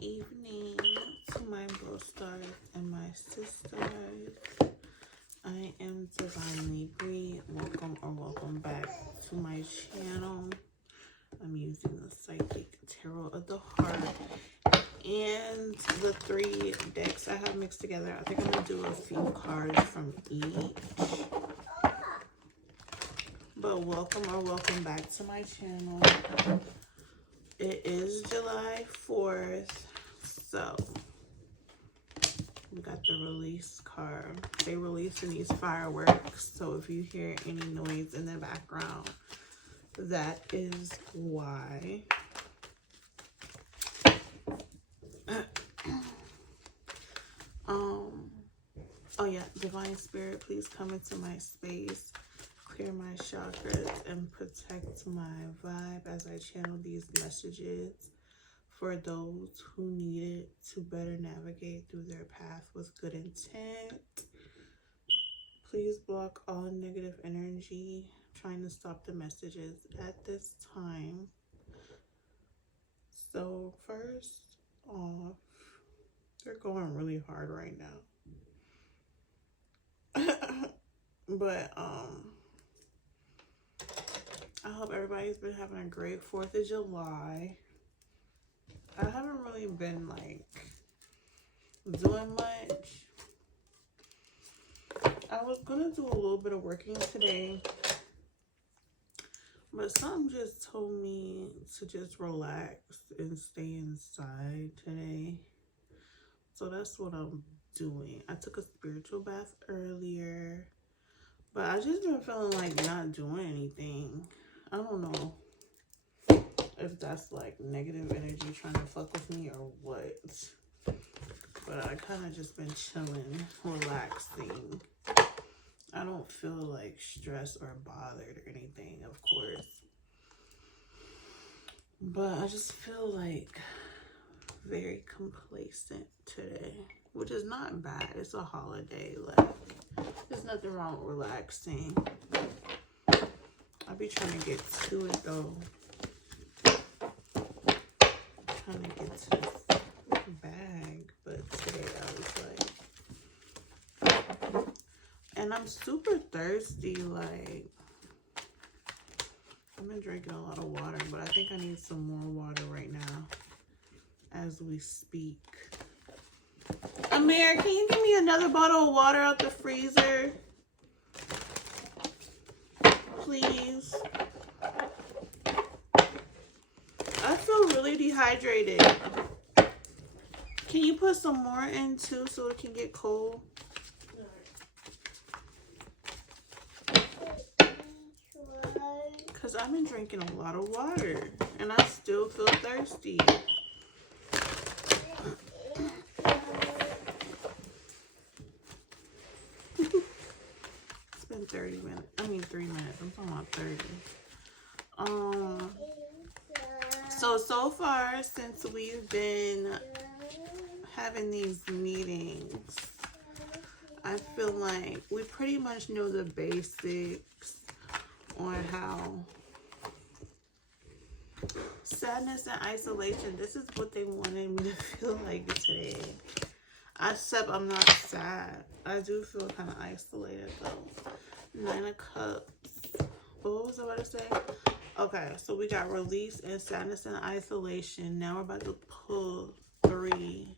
evening to my bro stars and my sisters. I am Divinely Bree. Welcome back to my channel. I'm using the Psychic Tarot of the Heart and the 3 decks I have mixed together. I think I'm gonna do a few cards from each. But welcome back to my channel. It is July 4th, so we got the release card. They releasing these fireworks, so if you hear any noise in the background, that is why. Oh yeah, Divine Spirit, please come into my space. Clear my chakras and protect my vibe as I channel these messages for those who need it to better navigate through their path with good intent. Please block all negative energy trying to stop the messages at this time. So first off, they're going really hard right now. But I hope everybody's been having a great 4th of July. I haven't really been like doing much. I was gonna do a little bit of working today, but something just told me to just relax and stay inside today. So that's what I'm doing. I took a spiritual bath earlier, but I just been feeling like not doing anything. I don't know if that's like negative energy trying to fuck with me or what. But I kind of just been chilling, relaxing. I don't feel like stressed or bothered or anything, of course. But I just feel like very complacent today, which is not bad. It's a holiday. Like, there's nothing wrong with relaxing. I'll be trying to get to it though. Trying to get to this bag, but today I was like, and I'm super thirsty. Like, I've been drinking a lot of water, but I think I need some more water right now as we speak. Amir, can you give me another bottle of water out the freezer? Please. I feel really dehydrated. Can you put some more in too so it can get cold? Because I've been drinking a lot of water and I still feel thirsty. It's been 3 minutes. I'm talking about 30. So far since we've been having these meetings, I feel like we pretty much know the basics on how sadness and isolation, this is what they wanted me to feel like today. Except I'm not sad. I do feel kind of isolated though. 9 of Cups. What was I about to say? Okay, so we got release and sadness and isolation. Now we're about to pull 3.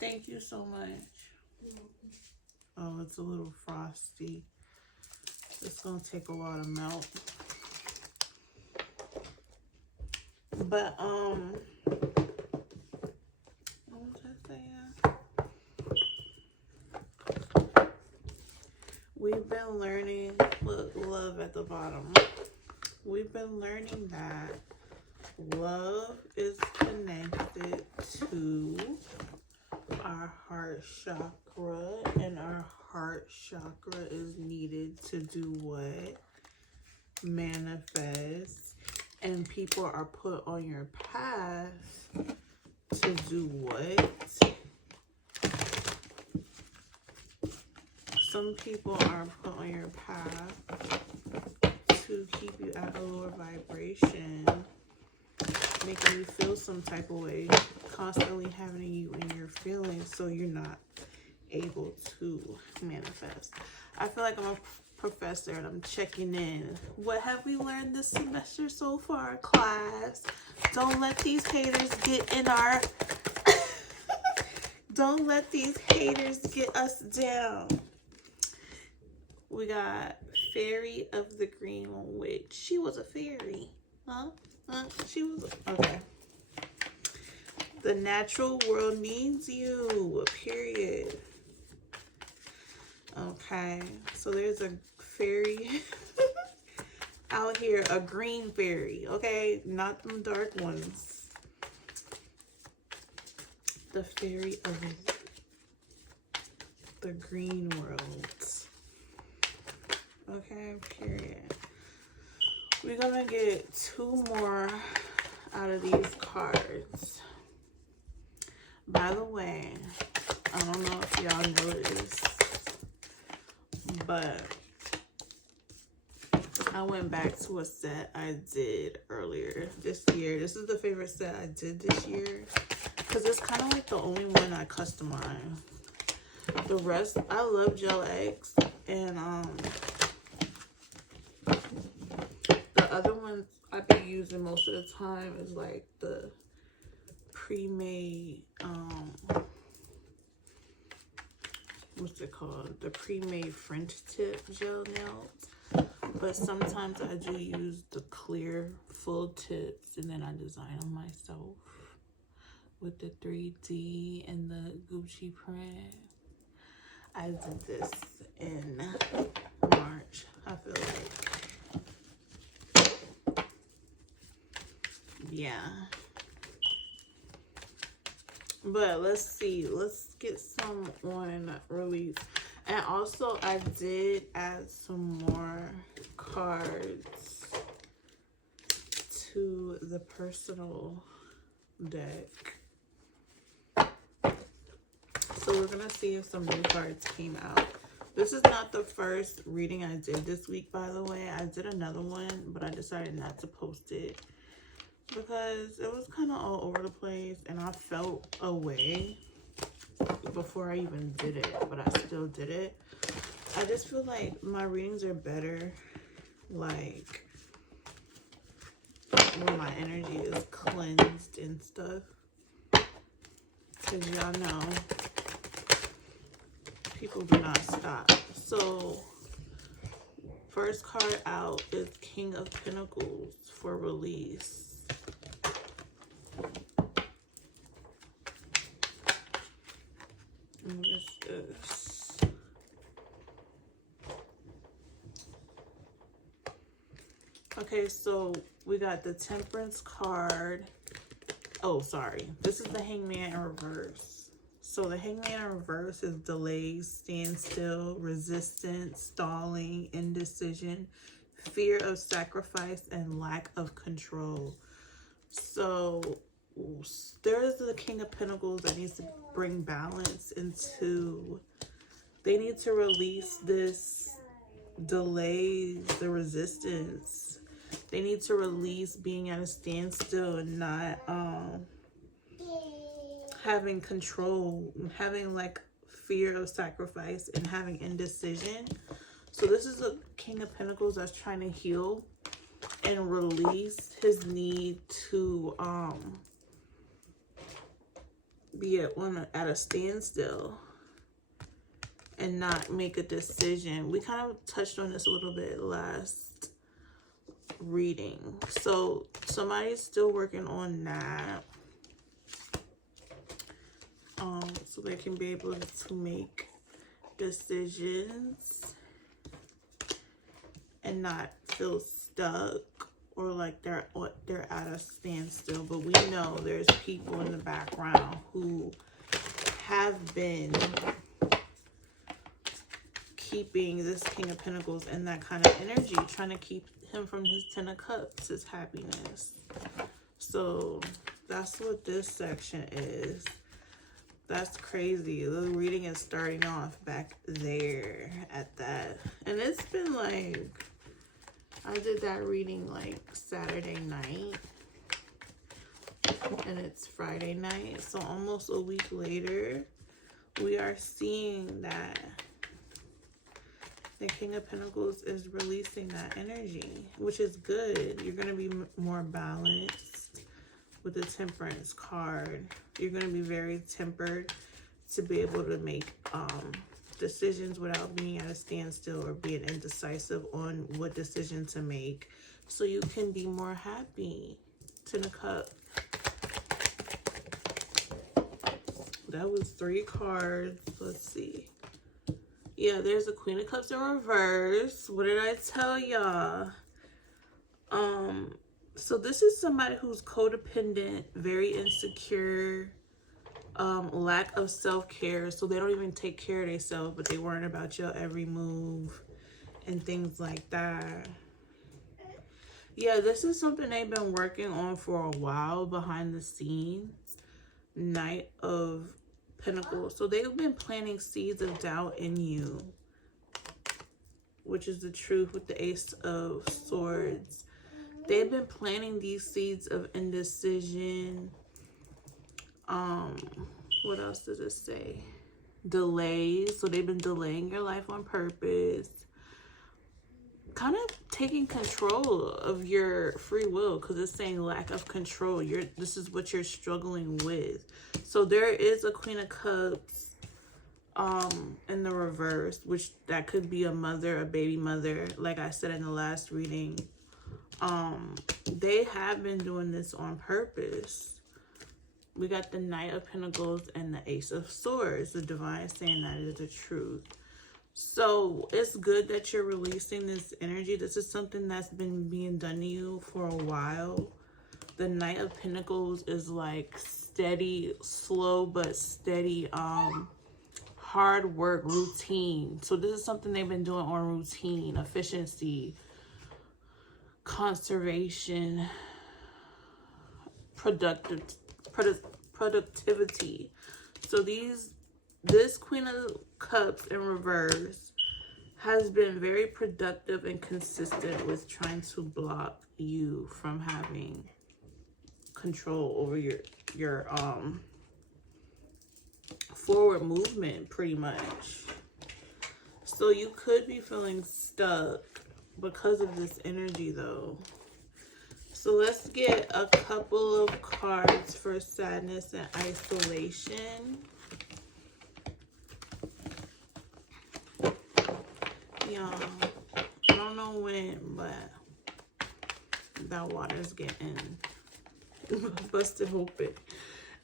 Thank you so much. Oh, it's a little frosty. It's gonna take a while to melt. But what was I saying? We've been learning, look, love at the bottom. We've been learning that love is connected to our heart chakra, and our heart chakra is needed to do what? Manifest. And people are put on your path to do what? Some people are put on your path to keep you at a lower vibration making you feel some type of way, constantly having you in your feelings, so you're not able to manifest. I feel like I'm a professor and I'm checking in. What have we learned this semester so far, class? Don't let these haters get in our don't let these haters get us down. We got Fairy of the Green Witch. She was a fairy. Huh? She was okay. The natural world needs you. Period. Okay. So there's a fairy out here, a green fairy. Okay, not them dark ones. The fairy of the green world. Okay, period. We're gonna get 2 more out of these cards. By the way, I don't know if y'all noticed, but I went back to a set I did earlier this year. This is the favorite set I did this year because it's kind of like the only one I customized. The rest, I love gel eggs, and the other ones I've been using most of the time is like the pre-made, what's it called? The pre-made French tip gel nails. But sometimes I do use the clear full tips, and then I design them myself with the 3D and the Gucci print. I did this in March, I feel like. Yeah. But let's see. Let's get some on release. And also, I did add some more cards to the personal deck. So we're going to see if some new cards came out. This is not the first reading I did this week, by the way. I did another one, but I decided not to post it because it was kind of all over the place, and I felt away before I even did it, but I still did it. I just feel like my readings are better, like, when my energy is cleansed and stuff. Because y'all know, people do not stop. So, first card out is King of Pentacles for release. What is this? Okay, so we got the Temperance card. Oh, sorry. This is the Hangman in reverse. So the Hangman in reverse is delays, standstill, resistance, stalling, indecision, fear of sacrifice, and lack of control. So there's the King of Pentacles that needs to bring balance into, they need to release this delay, the resistance. They need to release being at a standstill and not having control, having like fear of sacrifice and having indecision. So this is a King of Pentacles that's trying to heal and release his need to be at a standstill and not make a decision. We kind of touched on this a little bit last reading. So somebody's still working on that, so they can be able to make decisions and not feel stuck or like they're at a standstill. But we know there's people in the background who have been keeping this King of Pentacles in that kind of energy, trying to keep him from his 10 of Cups, his happiness. So that's what this section is. That's crazy. The reading is starting off back there at that. And it's been like, I did that reading like Saturday night. and it's Friday night. So almost a week later, we are seeing that the King of Pentacles is releasing that energy, which is good. You're going to be more balanced with the Temperance card. You're going to be very tempered to be able to make decisions without being at a standstill or being indecisive on what decision to make, so you can be more happy. Ten of Cups. That was 3 cards. Let's see. Yeah, there's a Queen of Cups in reverse. What did I tell y'all? So this is somebody who's codependent, very insecure, lack of self-care. So they don't even take care of themselves, but they worrying about your every move and things like that. Yeah, this is something they've been working on for a while behind the scenes. Knight of Pentacles. So they've been planting seeds of doubt in you, which is the truth with the Ace of Swords. They've been planting these seeds of indecision. What else does it say? Delays. So they've been delaying your life on purpose. Kind of taking control of your free will, because it's saying lack of control. This is what you're struggling with. So there is a Queen of Cups in the reverse, which that could be a mother, a baby mother, like I said in the last reading. They have been doing this on purpose. We got the Knight of Pentacles and the Ace of Swords. The divine saying that is the truth. So it's good that you're releasing this energy. This is something that's been being done to you for a while. The Knight of Pentacles is like steady, slow but steady, hard work, routine. So this is something they've been doing on routine, efficiency, conservation, productivity. So this Queen of Cups in reverse has been very productive and consistent with trying to block you from having control over your forward movement, pretty much. So you could be feeling stuck because of this energy, though. So let's get a couple of cards for sadness and isolation. Y'all, I don't know when, but that water's getting busted open.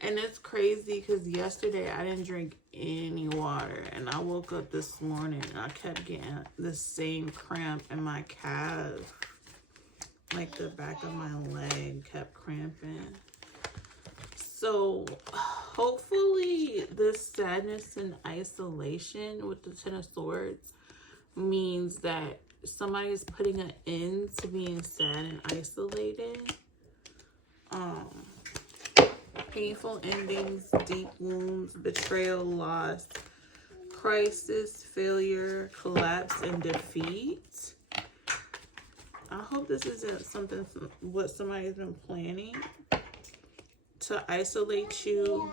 And it's crazy because yesterday I didn't drink any water, and I woke up this morning and I kept getting the same cramp in my calf. Like the back of my leg kept cramping. So hopefully this sadness and isolation with the Ten of Swords means that somebody is putting an end to being sad and isolated. Painful endings, deep wounds, betrayal, loss, crisis, failure, collapse, and defeat. I hope this isn't something what somebody's been planning to isolate you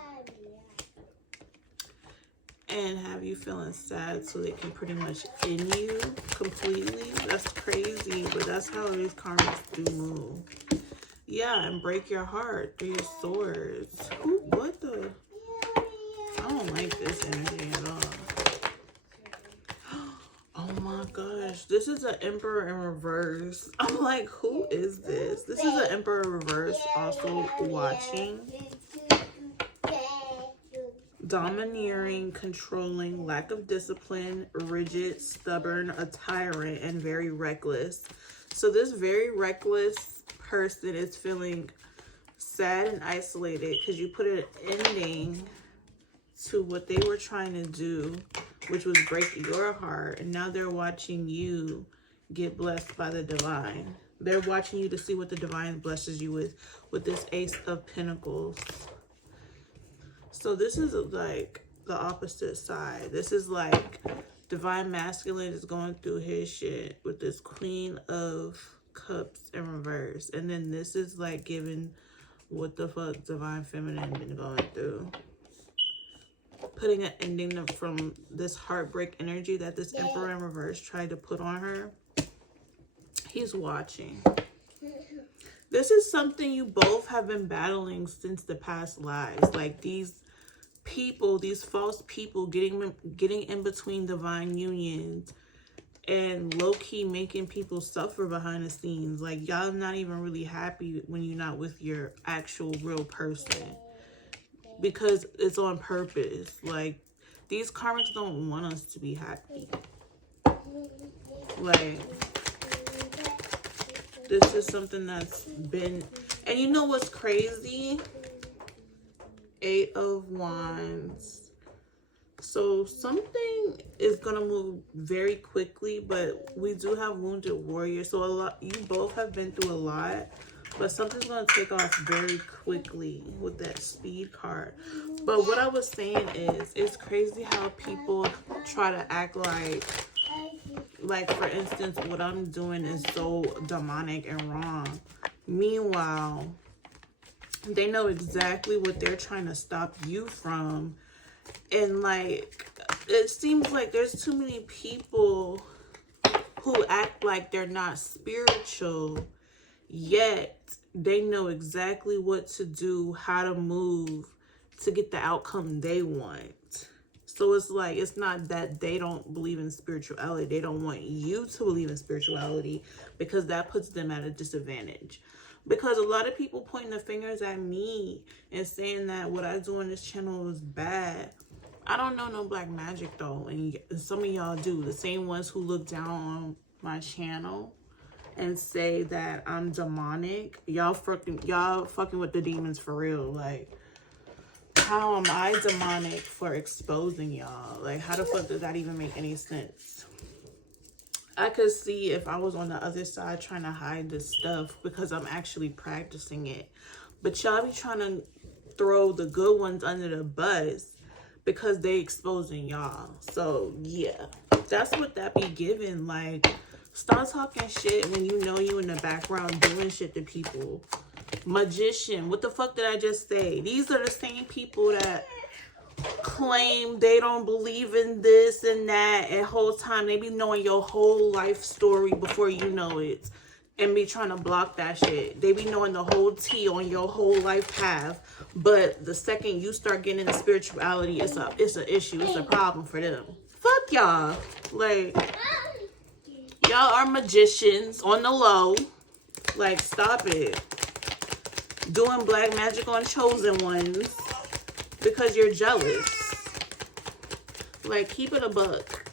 and have you feeling sad so they can pretty much end you completely. That's crazy, but that's how these karmas do move. Yeah, and break your heart through your swords. Ooh, what the? I don't like this energy at all. Oh my gosh, this is an Emperor in reverse. I'm like, who is this? This is an Emperor in reverse also watching. Domineering, controlling, lack of discipline, rigid, stubborn, a tyrant, and very reckless. So this very reckless person is feeling sad and isolated because you put an ending to what they were trying to do, which was break your heart, and now they're watching you get blessed by the divine. They're watching you to see what the divine blesses you with this Ace of Pentacles. So this is like the opposite side. This is like divine masculine is going through his shit with this Queen of Cups in reverse, and then this is like giving what the fuck Divine Feminine been going through. Putting an ending from this heartbreak energy that this Emperor in reverse tried to put on her. He's watching. This is something you both have been battling since the past lives. Like these people, these false people getting in between divine unions and low-key making people suffer behind the scenes. Like y'all not even really happy when you're not with your actual real person, because it's on purpose. Like these karmics don't want us to be happy. Like this is something that's been, and you know what's crazy? 8 of Wands. So something is gonna move very quickly, but we do have Wounded Warrior. So a lot, you both have been through a lot, but something's gonna take off very quickly with that Speed card. But what I was saying is, it's crazy how people try to act like for instance, what I'm doing is so demonic and wrong. Meanwhile, they know exactly what they're trying to stop you from. And like, it seems like there's too many people who act like they're not spiritual, yet they know exactly what to do, how to move to get the outcome they want. So it's like, it's not that they don't believe in spirituality. They don't want you to believe in spirituality, because that puts them at a disadvantage. Because a lot of people pointing the fingers at me and saying that what I do on this channel is bad. I don't know no black magic though, and some of y'all do. The same ones who look down on my channel and say that I'm demonic. Y'all fucking with the demons for real. Like, how am I demonic for exposing y'all? Like, how the fuck does that even make any sense? I could see if I was on the other side trying to hide this stuff, because I'm actually practicing it. But y'all be trying to throw the good ones under the bus because they exposing y'all. So yeah, that's what that be giving. Like, stop talking shit when you know you in the background doing shit to people. Magician, what the fuck did I just say? These are the same people that claim they don't believe in this and that, and whole time they be knowing your whole life story before you know it, and be trying to block that shit. They be knowing the whole tea on your whole life path, but the second you start getting into spirituality, it's an issue, it's a problem for them. Fuck y'all. Like, y'all are magicians on the low. Like, stop it. Doing black magic on chosen ones because you're jealous. Like, keep it a buck.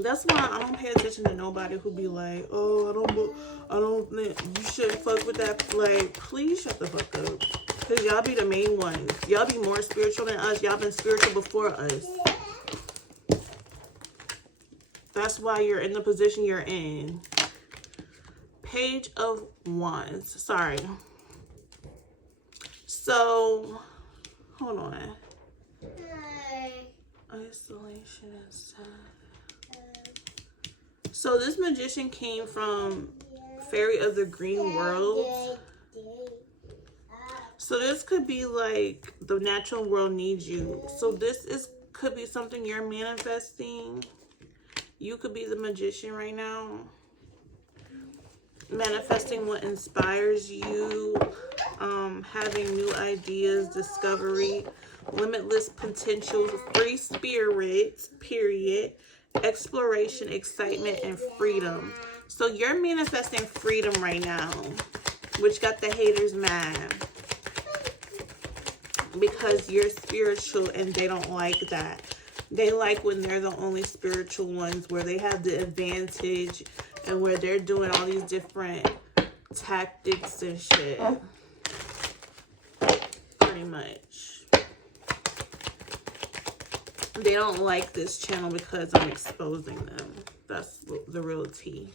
That's why I don't pay attention to nobody who be like, oh, I don't think you shouldn't fuck with that. Like, please shut the fuck up. Because y'all be the main ones. Y'all be more spiritual than us. Y'all been spiritual before us. That's why you're in the position you're in. Page of Wands. Sorry. So, hold on. Isolation and sad. So this magician came from Fairy of the Green World. So this could be like the natural world needs you. So this could be something you're manifesting. You could be the magician right now. Manifesting what inspires you, having new ideas, discovery, limitless potential, free spirit, period, exploration, excitement, and freedom. So you're manifesting freedom right now, which got the haters mad because you're spiritual and they don't like that. They like when they're the only spiritual ones, where they have the advantage and where they're doing all these different tactics and shit. Pretty much. They don't like this channel because I'm exposing them. That's the real tea.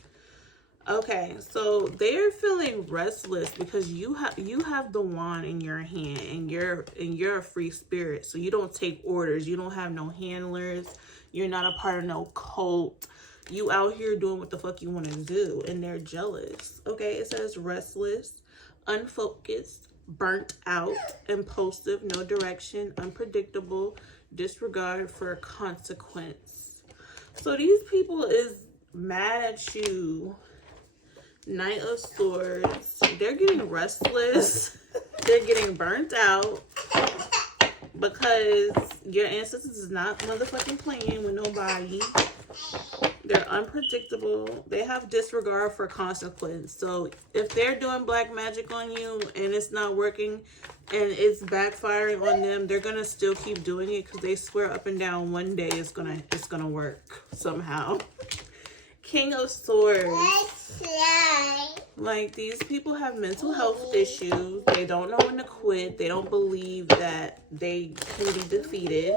Okay, so they're feeling restless because you have the wand in your hand, and you're a free spirit. So you don't take orders. You don't have no handlers. You're not a part of no cult. You out here doing what the fuck you want to do, and they're jealous. Okay, it says restless. unfocused, burnt out, impulsive, no direction, unpredictable, disregard for consequence. So these people is mad at you. Knight of Swords. They're getting restless. They're getting burnt out because your ancestors is not motherfucking playing with nobody. They're unpredictable. They have disregard for consequence. So if they're doing black magic on you and it's not working and it's backfiring on them, they're gonna still keep doing it because they swear up and down one day it's gonna work somehow. King of Swords. Like, these people have mental health issues. They don't know when to quit. They don't believe that they can be defeated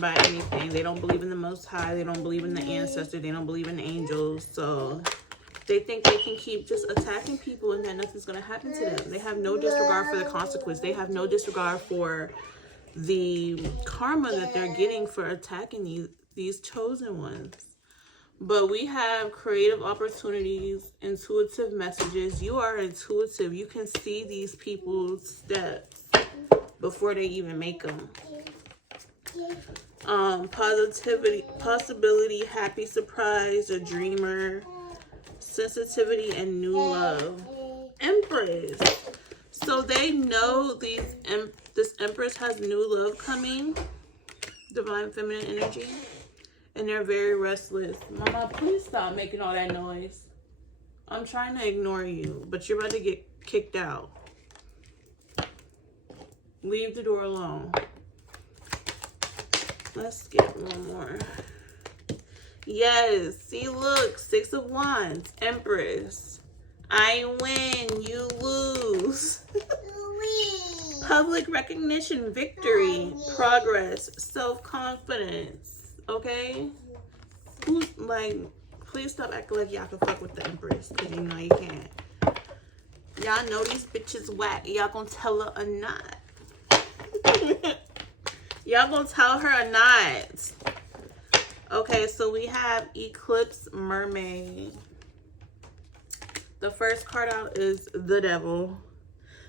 by anything. They don't believe in the Most High. They don't believe in the ancestors. They don't believe in angels. So they think they can keep just attacking people and that nothing's going to happen to them. They have no disregard for the consequence. They have no disregard for the karma that they're getting for attacking these chosen ones. But we have creative opportunities, intuitive messages. You are intuitive. You can see these people's steps before they even make them. Positivity, possibility, happy surprise, a dreamer, sensitivity, and new love. Empress. So they know this Empress has new love coming. Divine feminine energy. And they're very restless. Mama, please stop making all that noise. I'm trying to ignore you, but you're about to get kicked out. Leave the door alone. Let's get one more. Yes. See, look. 6 of Wands. Empress. I win. You lose. Public recognition. Victory. Progress. Self-confidence. Okay? Who's like, please stop acting like y'all can fuck with the Empress, because you know you can't. Y'all know these bitches whack. Y'all gonna tell her or not? Y'all gonna tell her or not? Okay, so we have Eclipse Mermaid. The first card out is the Devil.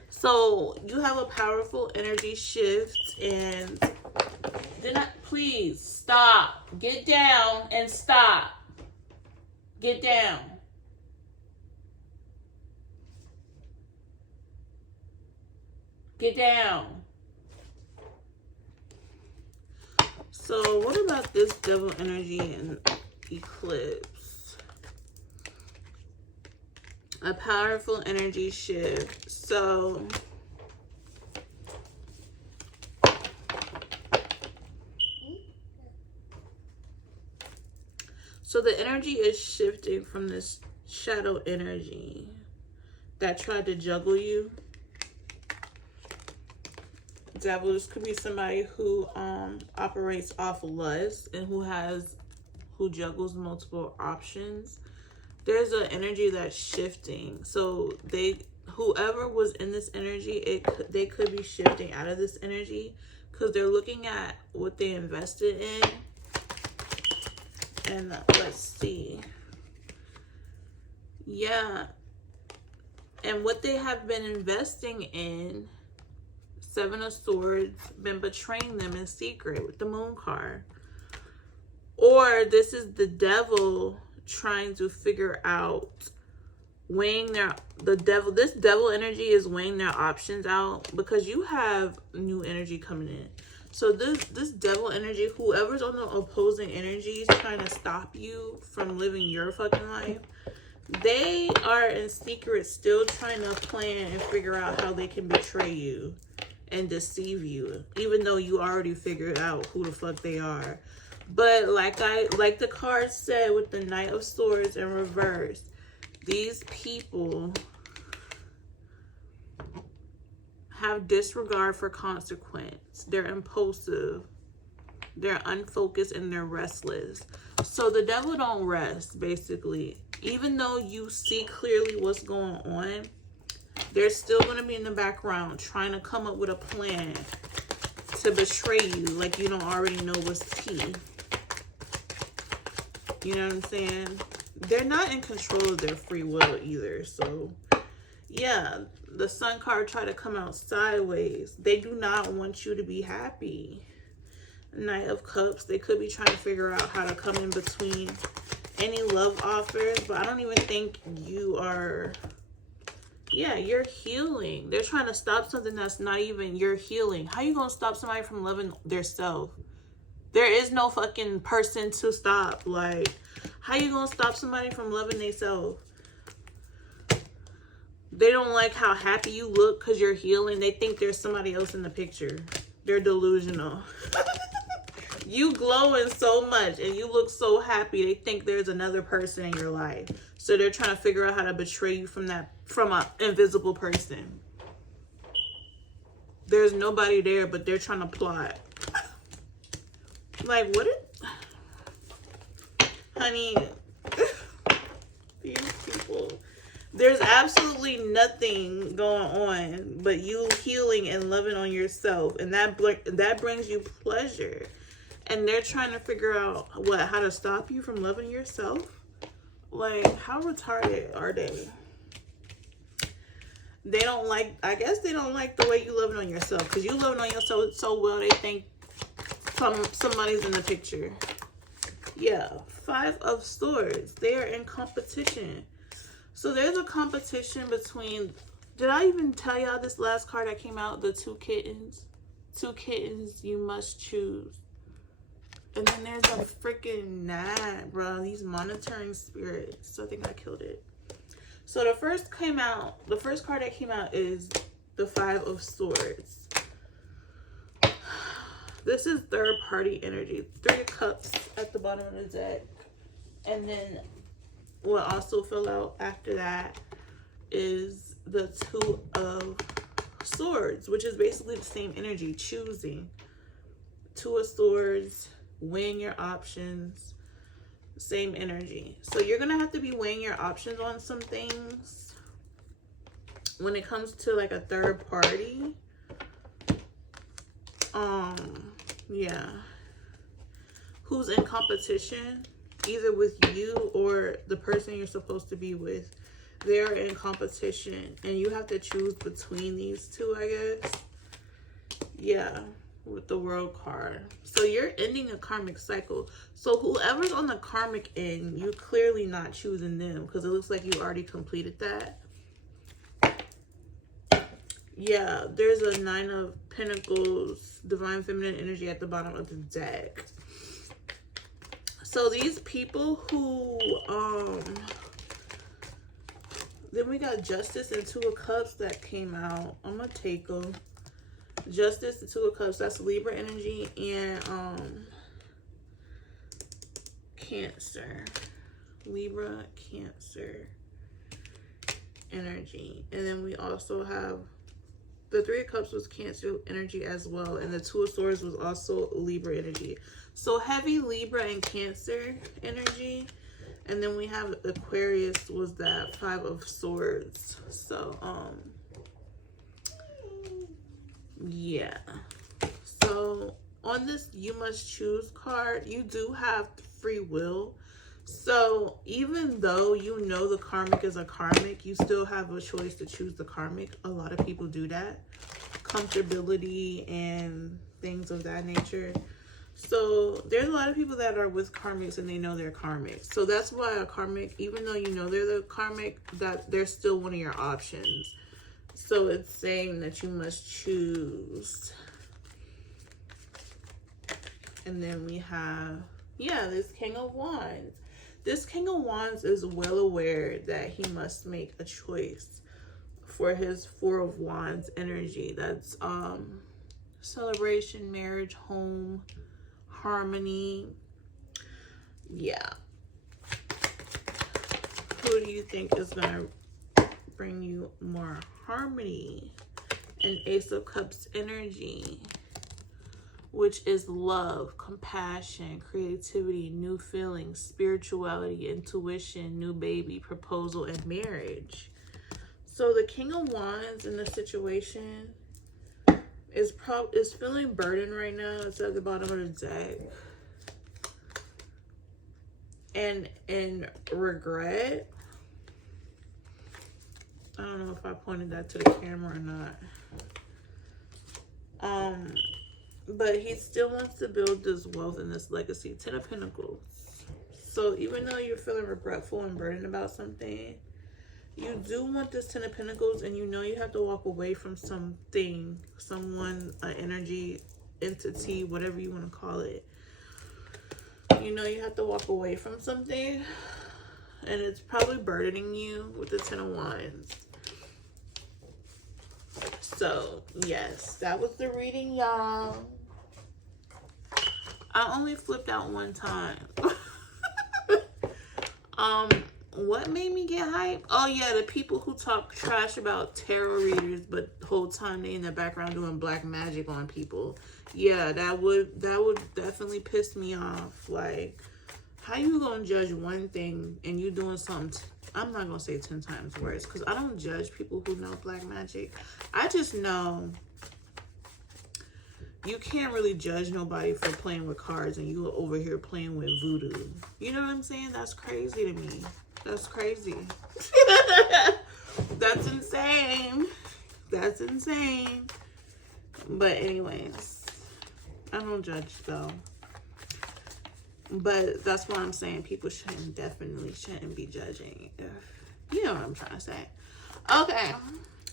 So you have a powerful energy shift, and please stop. Get down and stop. Get down. Get down. So what about this Devil energy and Eclipse? A powerful energy shift. So the energy is shifting from this shadow energy that tried to juggle you. Devil, this could be somebody who operates off lust and who juggles multiple options. There's an energy that's shifting. So whoever was in this energy, they could be shifting out of this energy because they're looking at what they invested in. And let's see. Yeah. And what they have been investing in, 7 of Swords, been betraying them in secret with the Moon card. Or this is the Devil trying to figure out, this Devil energy is weighing their options out because you have new energy coming in. So this Devil energy, whoever's on the opposing energy is trying to stop you from living your fucking life. They are in secret still trying to plan and figure out how they can betray you and deceive you, even though you already figured out who the fuck they are. But like the card said with the Knight of Swords in reverse, these people have disregard for consequence. They're impulsive, they're unfocused, and they're restless. So the Devil don't rest, basically. Even though you see clearly what's going on, they're still going to be in the background trying to come up with a plan to betray you like you don't already know what's tea. You know what I'm saying? They're not in control of their free will either. So Yeah, the Sun card try to come out sideways. They do not want you to be happy. Knight of Cups, they could be trying to figure out how to come in between any love offers, but I don't even think you are. Yeah, you're healing. They're trying to stop something that's not even your healing. How you gonna stop somebody from loving their self? There is no fucking person to stop. Like, how you gonna stop somebody from loving themselves? They don't like how happy you look because you're healing. They think there's somebody else in the picture. They're delusional. You glowing so much and you look so happy. They think there's another person in your life. So they're trying to figure out how to betray you from an invisible person. There's nobody there, but they're trying to plot. Like, what? Honey, these people. There's absolutely nothing going on but you healing and loving on yourself. And that brings you pleasure. And they're trying to figure out how to stop you from loving yourself. Like, how retarded are they? They don't like, I guess they don't like the way you loving on yourself. Because you loving on yourself so well, they think somebody's in the picture. Yeah, 5 of Swords. They are in competition. So there's a competition between, did I even tell y'all this last card that came out? The 2 kittens. 2 kittens you must choose. And then there's a freaking gnat, bro. These monitoring spirits. I think I killed it. So the first card that came out is the 5 of Swords. This is third party energy. 3 of Cups at the bottom of the deck. And then what also fell out after that is the 2 of Swords, which is basically the same energy, choosing. 2 of Swords, weighing your options, same energy. So you're gonna have to be weighing your options on some things when it comes to like a third party. Yeah, who's in competition either with you or the person you're supposed to be with. They're in competition and you have to choose between these two, I guess. Yeah, with the World card. So you're ending a karmic cycle. So whoever's on the karmic end, you're clearly not choosing them because it looks like you already completed that. Yeah, there's a 9 of Pentacles, divine feminine energy at the bottom of the deck. So these people who, then we got Justice and 2 of Cups that came out. I'm going to take them. Justice, the 2 of Cups, that's Libra energy, and Cancer. Libra, Cancer energy. And then we also have the 3 of Cups was Cancer energy as well. And the 2 of Swords was also Libra energy. So heavy Libra and Cancer energy. And then we have Aquarius was that 5 of Swords. So, yeah. So on this you must choose card, you do have free will. So even though you know the karmic is a karmic, you still have a choice to choose the karmic. A lot of people do that. Comfortability and things of that nature. So there's a lot of people that are with karmics and they know they're karmic. So that's why a karmic, even though you know they're the karmic, that they're still one of your options. So it's saying that you must choose. And then we have, yeah, this King of Wands. This King of Wands is well aware that he must make a choice for his 4 of Wands energy. That's celebration, marriage, home, harmony. Yeah. Who do you think is going to bring you more harmony? And Ace of Cups energy, which is love, compassion, creativity, new feelings, spirituality, intuition, new baby, proposal, and marriage. So the King of Wands in the situation is feeling burdened right now. It's at the bottom of the deck. And in regret. I don't know if I pointed that to the camera or not. But he still wants to build this wealth and this legacy. 10 of Pentacles. So even though you're feeling regretful and burdened about something, you do want this 10 of Pentacles, and you know you have to walk away from something, someone, an energy, entity, whatever you want to call it. You know you have to walk away from something, and it's probably burdening you with the 10 of Wands. So, yes, that was the reading, y'all. I only flipped out one time. What made me get hyped? Oh yeah, the people who talk trash about tarot readers, but the whole time they in the background doing black magic on people. Yeah, that would definitely piss me off. Like, how you gonna judge one thing and you doing something? I'm not gonna say 10 times worse, because I don't judge people who know black magic. I just know you can't really judge nobody for playing with cards and you over here playing with voodoo. You know what I'm saying? That's crazy to me. That's crazy. That's insane. That's insane. But anyways, I don't judge though. But that's what I'm saying. People definitely shouldn't be judging. You know what I'm trying to say. Okay.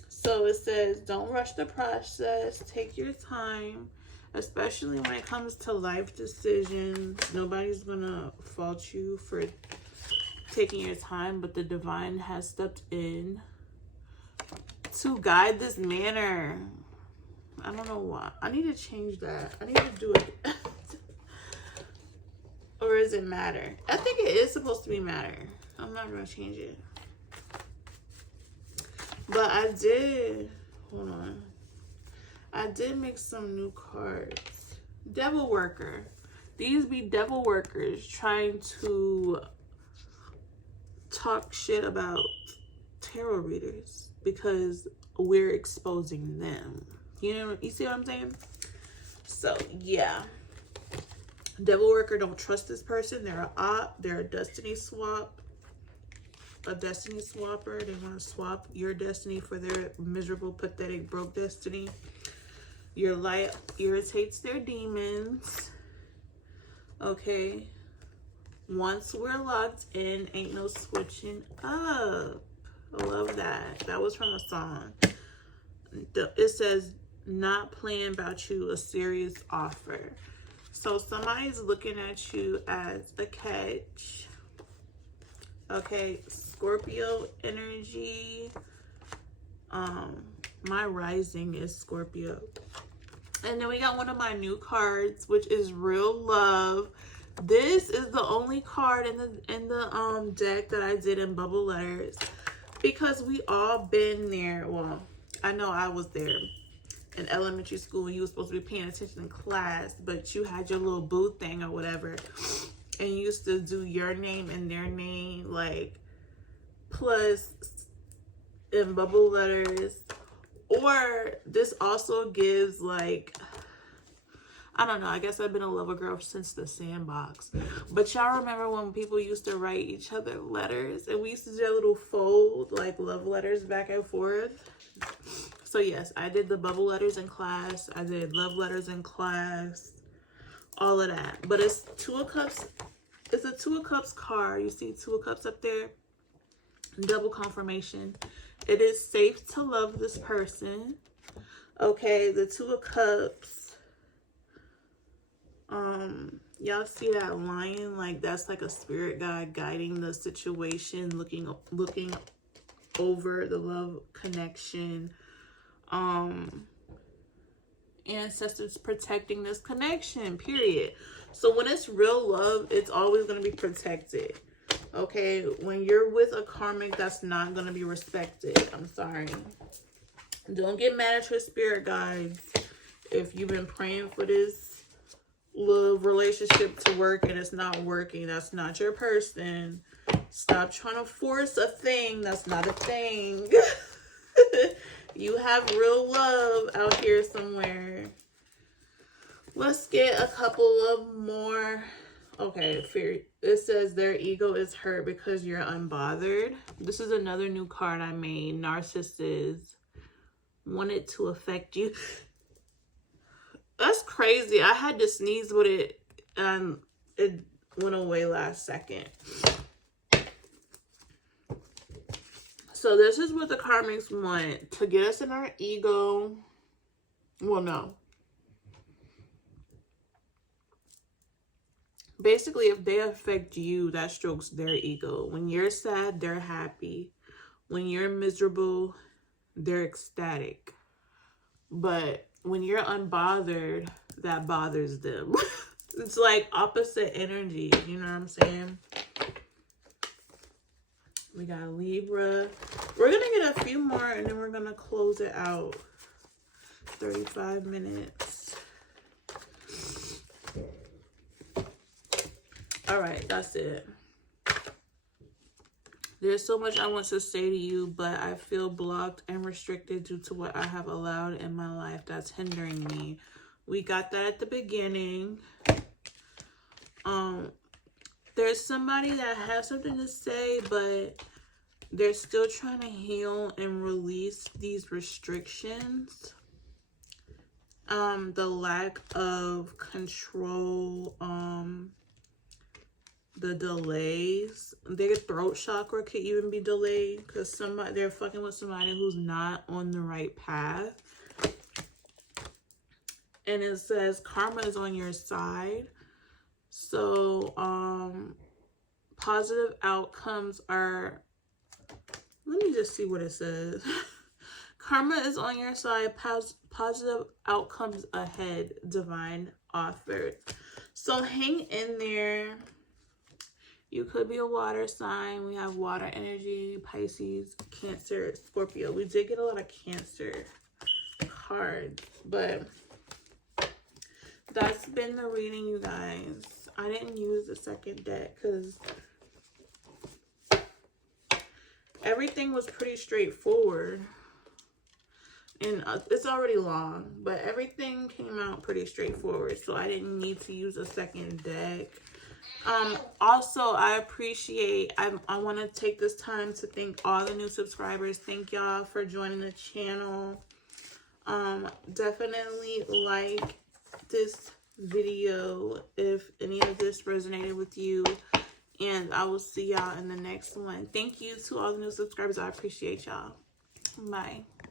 So it says, don't rush the process. Take your time. Especially when it comes to life decisions. Nobody's going to fault you for taking your time. But the divine has stepped in to guide this manner. I don't know why. I need to change that. I need to do it. Or does it matter? I think it is supposed to be matter. I'm not going to change it. But I did. Hold on. I did make some new cards. Devil worker. These be devil workers trying to talk shit about tarot readers because we're exposing them. You see what I'm saying? So, yeah. Devil worker, don't trust this person. They're a op. They're a destiny swap. A destiny swapper. They want to swap your destiny for their miserable, pathetic, broke destiny. Your light irritates their demons. Okay. Once we're locked in, ain't no switching up. I love that. That was from a song. It says, not playing about you, a serious offer. So somebody's looking at you as a catch. Okay, Scorpio energy. My rising is Scorpio. And then we got one of my new cards, which is Real Love. This is the only card in the deck that I did in bubble letters, because we all been there. Well, I know I was there in elementary school when you were supposed to be paying attention in class, but you had your little boo thing or whatever, and you used to do your name and their name, like, plus in bubble letters. Or this also gives, like, I don't know, I guess I've been a lover girl since the sandbox. But y'all remember when people used to write each other letters, and we used to do a little fold, like love letters back and forth? So yes, I did the bubble letters in class. I did love letters in class. All of that. But it's Two of Cups. It's a Two of Cups card. You see Two of Cups up there? Double confirmation. It is safe to love this person. Okay, the Two of Cups. Y'all see that lion? Like, that's like a spirit guide guiding the situation, looking over the love connection. Ancestors protecting this connection, period. So when it's real love, it's always going to be protected. Okay, when you're with a karmic, that's not going to be respected. I'm sorry. Don't get mad at your spirit guides if you've been praying for this love relationship to work and it's not working. That's not your person. Stop trying to force a thing that's not a thing. You have real love out here somewhere. Let's get a couple of more Okay, fear. It says their ego is hurt because you're unbothered. This is another new card I made. Narcissists wanted to affect you. That's crazy. I had to sneeze with it and it went away last second. So this is what the karmics want. To get us in our ego. Well, no. Basically, if they affect you, that strokes their ego. When you're sad, they're happy. When you're miserable, they're ecstatic. But when you're unbothered, that bothers them. It's like opposite energy. You know what I'm saying? We got Libra. We're going to get a few more and then we're going to close it out. 35 minutes. All right, that's it. There's so much I want to say to you, but I feel blocked and restricted due to what I have allowed in my life that's hindering me. We got that at the beginning. There's somebody that has something to say, but they're still trying to heal and release these restrictions. The lack of control, the delays. Their throat chakra could even be delayed because they're fucking with somebody who's not on the right path. And it says karma is on your side. So positive outcomes are, let me just see what it says. Karma is on your side. Positive outcomes ahead. Divine offer. So hang in there. You could be a water sign. We have water energy, Pisces, Cancer, Scorpio. We did get a lot of Cancer cards, but that's been the reading, you guys. I didn't use the second deck because everything was pretty straightforward. And it's already long, but everything came out pretty straightforward. So I didn't need to use a second deck. Also, I appreciate, I want to take this time to thank all the new subscribers. Thank y'all for joining the channel. Definitely like this video if any of this resonated with you. And I will see y'all in the next one. Thank you to all the new subscribers. I appreciate y'all. Bye.